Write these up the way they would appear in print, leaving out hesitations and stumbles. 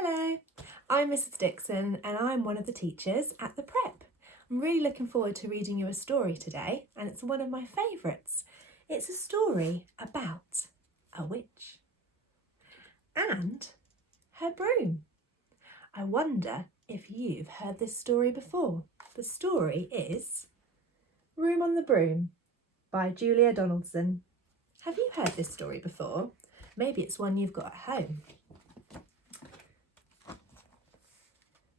Hello, I'm Mrs Dixon and I'm one of the teachers at the prep. I'm really looking forward to reading you a story today, and it's one of my favourites. It's a story about a witch and her broom. I wonder if you've heard this story before. The story is Room on the Broom by Julia Donaldson. Have you heard this story before? Maybe it's one you've got at home.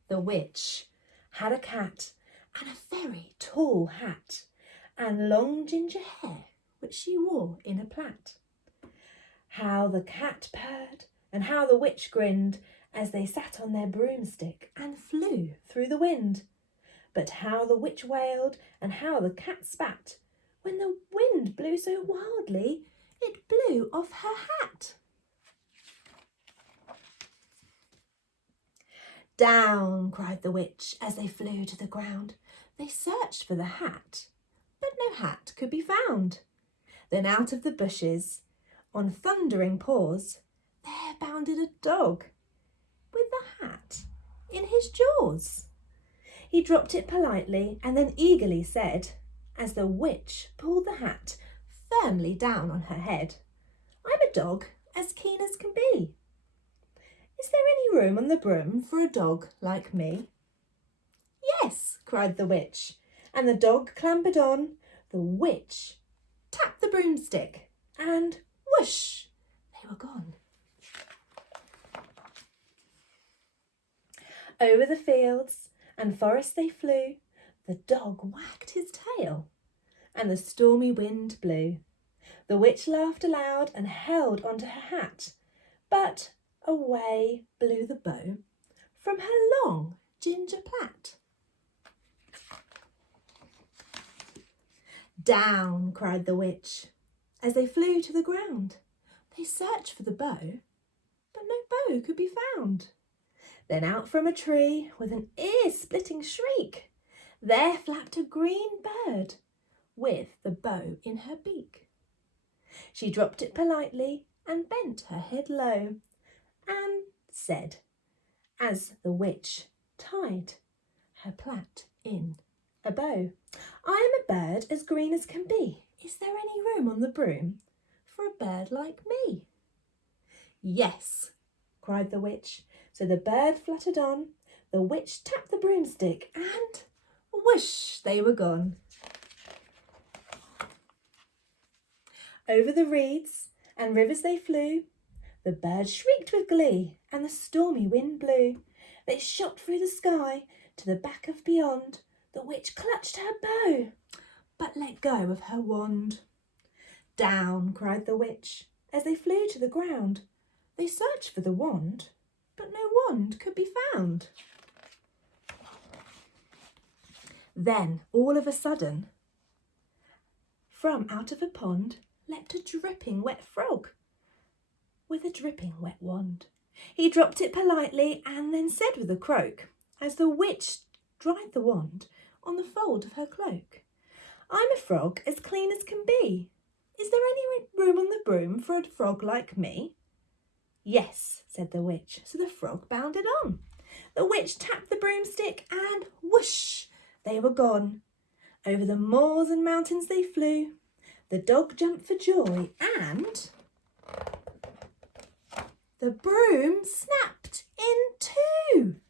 The witch had a cat and a very tall hat and long ginger hair which she wore in a plait. How the cat purred and how the witch grinned as they sat on their broomstick and flew through the wind. But how the witch wailed and how the cat spat when the wind blew so wildly it blew off her hat. Down, cried the witch as they flew to the ground. They searched for the hat, but no hat could be found. Then out of the bushes, on thundering paws, there bounded a dog with the hat in his jaws. He dropped it politely and then eagerly said, as the witch pulled the hat firmly down on her head, "I'm a dog as keen as can be. Is there any room on the broom for a dog like me?" "Yes," cried the witch, and the dog clambered on. The witch tapped the broomstick and whoosh, they were gone. Over the fields and forests they flew. The dog wagged his tail and the stormy wind blew. The witch laughed aloud and held onto her hat, but away blew the bow from her long ginger plait. Down, cried the witch, as they flew to the ground. They searched for the bow, but no bow could be found. Then out from a tree, with an ear-splitting shriek, there flapped a green bird with the bow in her beak. She dropped it politely and bent her head low, and said, as the witch tied her plait in a bow, "I am a bird as green as can be. Is there any room on the broom for a bird like me?" "Yes," cried the witch. So the bird fluttered on. The witch tapped the broomstick and whoosh, they were gone. Over the reeds and rivers they flew. The bird shrieked with glee and the stormy wind blew. They shot through the sky to the back of beyond. The witch clutched her bow, but let go of her wand. Down, cried the witch, as they flew to the ground. They searched for the wand, but no wand could be found. Then, all of a sudden, from out of a pond leapt a dripping wet frog with a dripping wet wand. He dropped it politely and then said with a croak, as the witch dried the wand on the fold of her cloak, "I'm a frog as clean as can be. Is there any room on the broom for a frog like me?" "Yes," said the witch, so the frog bounded on. The witch tapped the broomstick and whoosh, they were gone. Over the moors and mountains they flew. The dog jumped for joy and the broom snapped in two.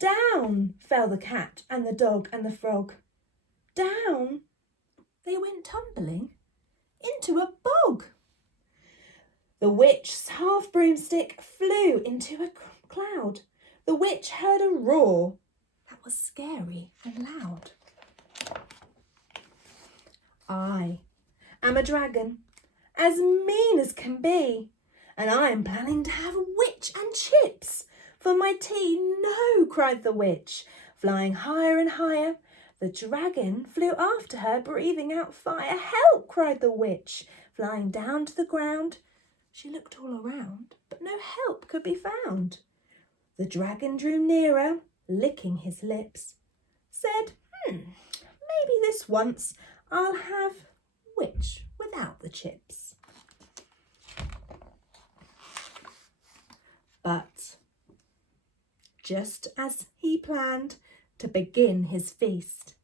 Down fell the cat and the dog and the frog. Down they went tumbling into a bog. The witch's half broomstick flew into a cloud. The witch heard a roar that was scary and loud. "I am a dragon, as mean as can be, and I am planning to have witch and chips for my tea." "No," cried the witch, flying higher and higher. The dragon flew after her, breathing out fire. "Help!" cried the witch, flying down to the ground. She looked all around, but no help could be found. The dragon drew nearer, licking his lips, said, maybe this once I'll have witch without the chips." But just as he planned, to begin his feast.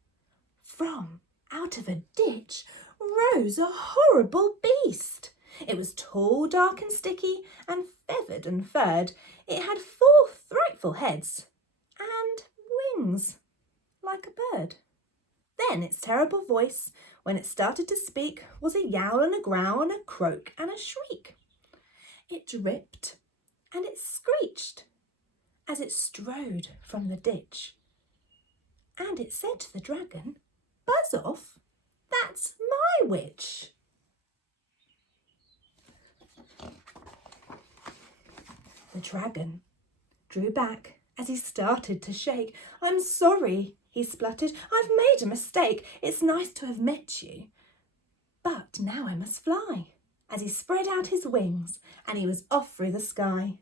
From out of a ditch rose a horrible beast. It was tall, dark and sticky, and feathered and furred. It had 4 frightful heads and wings like a bird. Then its terrible voice, when it started to speak, was a yowl and a growl and a croak and a shriek. It dripped and it screeched as it strode from the ditch. And it said to the dragon, "Buzz off, that's my witch." The dragon drew back as he started to shake. "I'm sorry," he spluttered. "I've made a mistake. It's nice to have met you. But now I must fly." As he spread out his wings and he was off through the sky.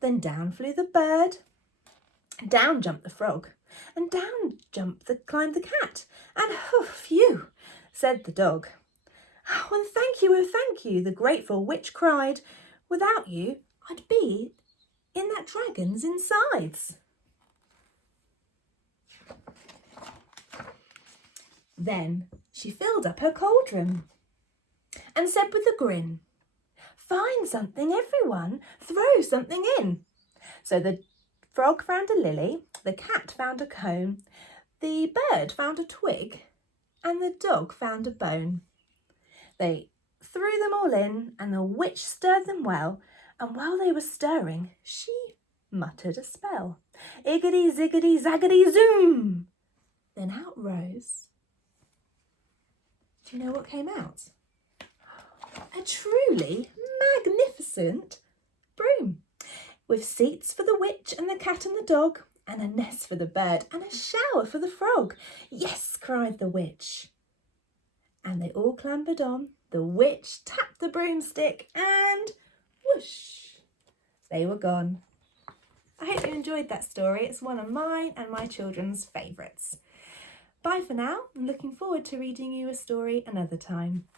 Then down flew the bird, down jumped the frog, and down climbed the cat. And phew, said the dog. "Oh, and thank you," the grateful witch cried. "Without you, I'd be in that dragon's insides." Then she filled up her cauldron and said with a grin, "Find something, everyone, throw something in." So the frog found a lily, the cat found a comb, the bird found a twig, and the dog found a bone. They threw them all in, and the witch stirred them well, and while they were stirring, she muttered a spell. Iggity, ziggity, zaggity, zoom! Then out rose. Do you know what came out? A truly magnificent broom, with seats for the witch and the cat and the dog, and a nest for the bird, and a shower for the frog. "Yes," cried the witch. And they all clambered on. The witch tapped the broomstick and whoosh, they were gone. I hope you enjoyed that story. It's one of mine and my children's favourites. Bye for now. I'm looking forward to reading you a story another time.